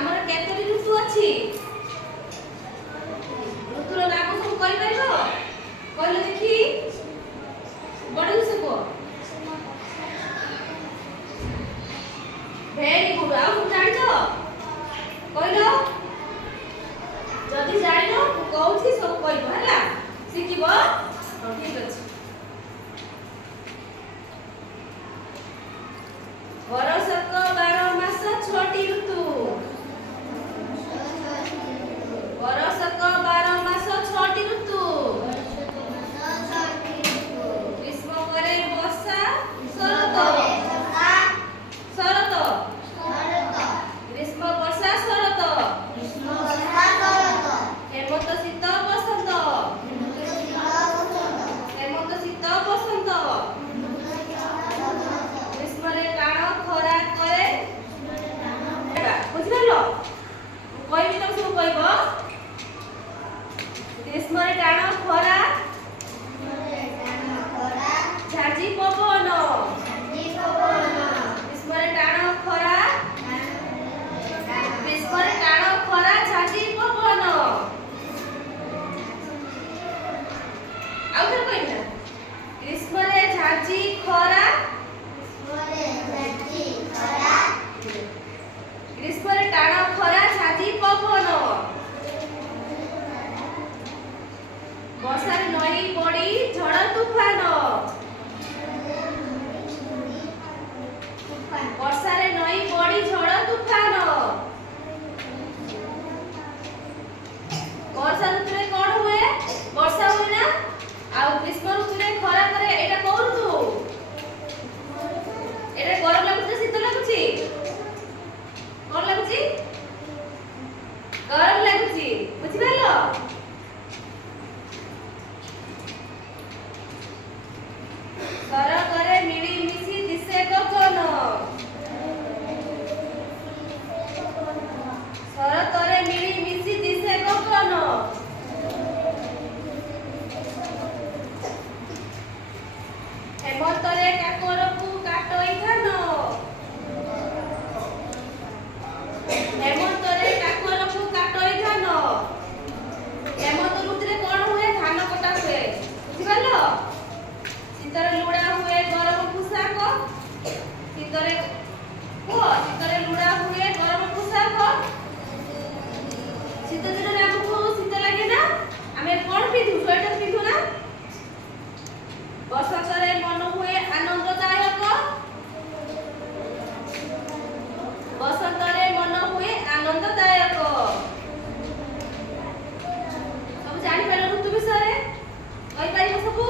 ଆମର କେତୋଟି ଋତୁ ଅଛି? ଋତୁର ନାମ ସବୁ କହିପାରିବ? କହିଲେ ଦେଖି। ବଡ଼ ସେ କୁହ। Very good. ଆଉ ସବୁ ଜାଣିଛ? କହିଲ। ଯଦି ଜାଣିନ ମୁଁ କହୁଛି ସବୁ କହିବ ହେଲା। ଶିଖିବ। ହଁ ଠିକ ଅଛି। ବର୍ଷକ 12 ମାସ 6ଟି ଋତୁ। ବର୍ଷକ 12 ମାସ 6ଟି ଋତୁ। ଗ୍ରୀଷ୍ମ ପରେ ବର୍ଷା ଶରତ। ଶରତ। ଗ୍ରୀଷ୍ମ ବର୍ଷା ଶରତ। ହେମନ୍ତ ଶୀତ ବସନ୍ତ। ହେମନ୍ତ ଶୀତ ବସନ୍ତ। ଗ୍ରୀଷ୍ମରେ ଟାଣ ଖରା କରେ। ବୁଝିପାରିଲ? ମୁଁ କହିବି ତମେ ସବୁ କହିବ। ଗ୍ରୀଷ୍ମରେ ଟାଣ ଖରା ଝାଞ୍ଜି ପବନ। ଗ୍ରୀଷ୍ମରେ ଟାଣ ଖରା। ଗ୍ରୀଷ୍ମରେ ଟାଣ ଖରା ଝାଞ୍ଜି ପବନ। ଆଉ ଥରେ କହିବି ନା। ଗ୍ରୀଷ୍ମରେ ଝାଞ୍ଜି ଖରା। ଗ୍ରୀଷ୍ମରେ ଟାଣ ଖରା ଝାଞ୍ଜି ପବନ। ବର୍ଷାରେ ନଈ ବଢି ଝଡ଼ ତୁଫାନ। ବର୍ଷାରେ ନଈ ବଢି ଝଡ଼ ତୁଫାନ। ବର୍ଷା ଋତୁରେ କଣ ହୁଏ? ବର୍ଷା ହୁଏ ନା? ଆଉ ଗ୍ରୀଷ୍ମ ଋତୁରେ ଖରା କରେ। ଏଇଟା କୋଉ ଋତୁ? ଏଇଟା ଗରମ ଲାଗୁଛି ଶୀତ ଲାଗୁଛି? କଣ ଲାଗୁଛି? ଗରମ ଲାଗୁଛି। ବୁଝିପାରିଲ? ସରଗରେ ମିଳିମିଶି ଦିଶେ ଗଗନ। ଶରତରେ ମିଳିମିଶି ଦିଶେ ଗଗନ। ହେମନ୍ତରେ କାକରକୁ କାଟଇ ଧାନ। ହେମନ୍ତରେ କାକରକୁ କାଟଇ ଧାନ। ହେମନ୍ତ ଋତୁରେ କଣ ହୁଏ? ଧାନ କଟା ହୁଏ। ବୁଝିପାରିଲ? ଶୀତରେ ଲୁଡ଼ା ହୁଏ ଗରମ ପୋଷାକ। ଶୀତରେ ଲୁଡ଼ା ହୁଏ ଗରମ ପୋଷାକ। ଶୀତ ଦିନରେ ଆମକୁ ଶୀତ ଲାଗେ ନା? ଆମେ କଣ ପିନ୍ଧୁ? ସ୍ୱେଟର ପିନ୍ଧୁ ନା? ବସନ୍ତରେ ମନ ହୁଏ ଆନନ୍ଦଦାୟକ। ବସନ୍ତରେ ମନ ହୁଏ ଆନନ୍ଦଦାୟକ। ସବୁ ଜାଣିପାରିଲ ଋତୁ ବିଷୟରେ? କହିପାରିବ ସବୁ?